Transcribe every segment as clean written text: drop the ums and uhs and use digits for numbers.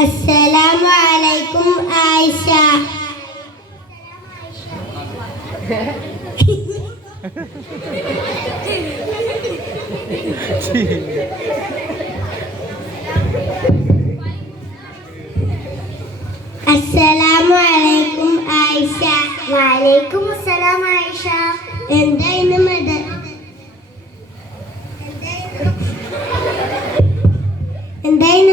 അസ്സലാമു അലൈക്കും ആയിഷ. അസ്സലാമു അലൈക്കും ആയിഷ. വഅലൈക്കും അസ്സലാം ആയിഷ. എന്തായിരുന്നു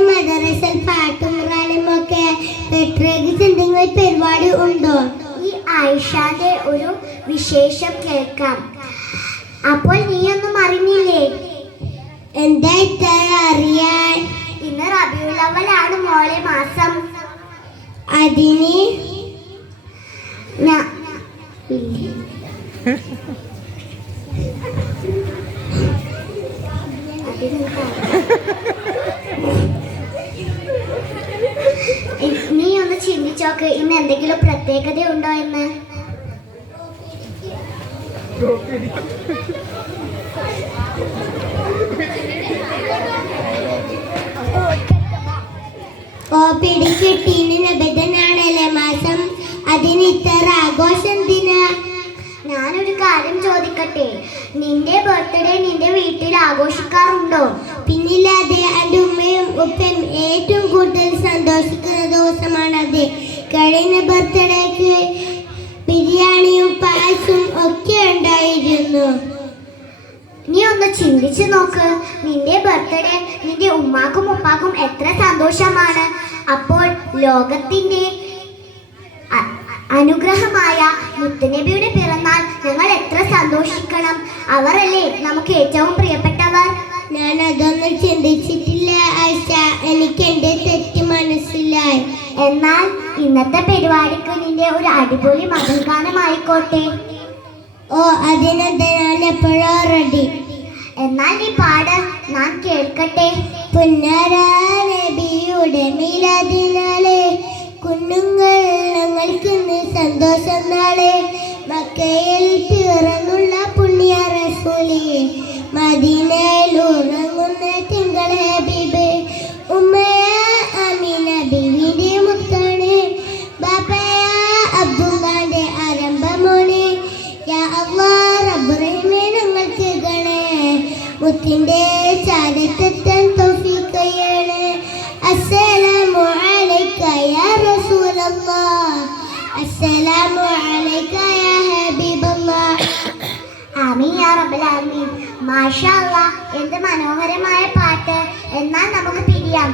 മദ്രസയിൽ പാട്ടും റാലിയുമൊക്കെ പ്രത്യേകിച്ച് എന്തെങ്കിലും പരിപാടി ഉണ്ടോ? ഈ ആയിഷയുടെ ഒരു വിശേഷം കേൾക്കാം. അപ്പോൾ നീയൊന്നും അറിഞ്ഞില്ലേ? എന്താ ഇത്ര അറിയാൻ? ഇന്ന് റബീഉൽ അവ്വലാണ് മോളെ മാസം. അതിന് നീ ഒന്ന് ചിന്തിച്ചോക്ക്, ഇന്ന് എന്തെങ്കിലും പ്രത്യേകത ഉണ്ടോ എന്ന്. പിടികിട്ടീന് നബിതനാണല്ലേ മാസം. അതിന് ഇത്ര ആഘോഷം എന്തിനാ? ഞാനൊരു കാര്യം ചോദിക്കട്ടെ, നിന്റെ ബർത്ത്ഡേ നിന്റെ വീട്ടിൽ ആഘോഷിക്കാറുണ്ടോ? പിന്നില്ലാതെ എൻ്റെ ഉമ്മയും ഉപ്പയും ഏറ്റവും കൂടുതൽ സന്തോഷിക്കുന്ന ദിവസമാണത്. കഴിഞ്ഞ ബർത്ത്ഡേക്ക് ബിരിയാണിയും പായസവും ഒക്കെ ഉണ്ടായിരുന്നു. നീ ഒന്ന് ചിന്തിച്ചു നോക്ക്, നിന്റെ ബർത്ത്ഡേ നിന്റെ ഉമ്മാക്കും ഉപ്പാക്കും എത്ര സന്തോഷമാണ്. അപ്പോൾ ലോകത്തിന്റെ അനുഗ്രഹമായ മുത്തുനബിയുടെ പിറന്നാൾ ഞങ്ങൾ എത്ര സന്തോഷിക്കണം. അവരല്ലേ നമുക്ക് ഏറ്റവും പ്രിയപ്പെട്ടവർ. ഞാൻ അതൊന്നും ചിന്തിച്ചിട്ടില്ല ആയിഷ. എനിക്ക് എൻ്റെ തെറ്റ് മനസ്സിലായി. എന്നാൽ ഇന്നത്തെ പരിപാടിക്ക് നിന്റെ ഒരു അടിപൊളി മധുഗാനമായിക്കോട്ടെ. ഓ, അതിനെന്താ, ഞാൻ എപ്പോഴോ റെഡി. എന്നാൽ നീ പാട്, ഞാൻ കേൾക്കട്ടെ. പുന്നര നബിയുടെ മീലാദിനാളെ, കുഞ്ഞുങ്ങൾ ഞങ്ങൾക്കിന്ന് സന്തോഷം നാളെ. മക്കയിൽ പിറന്നുള്ള പുണ്യ റസൂലേ, മദീനയിൽ ഉറങ്ങുന്ന തിങ്കൾ ഹബീബ്. ഉമ്മയ അമീന ബീവിന്റെ മുത്താണ്, ബാപ്പയ അബ്ദുള്ളാന്റെ ആരംഭമോനെ. യാ അല്ലാഹ് റബ്ബ് റഹീമേ ഞങ്ങൾക്ക് ഗണേ, മുത്തിന്റെ ചാരത്തെത്താൻ തൗഫീഖ് ചെയ്യണേ. അസ്സലാമു അലൈക യാ റസൂലല്ലാഹ്, അസ്സലാമു അലൈക യാ ഹബീബല്ലാഹ്. ആമീൻ യാ റബ്ബൽ ആലമീൻ. മാഷാ അല്ലാഹ്, എന്ത് മനോഹരമായ പാട്ട്. എന്നാൽ നമുക്ക് പിരിയാം.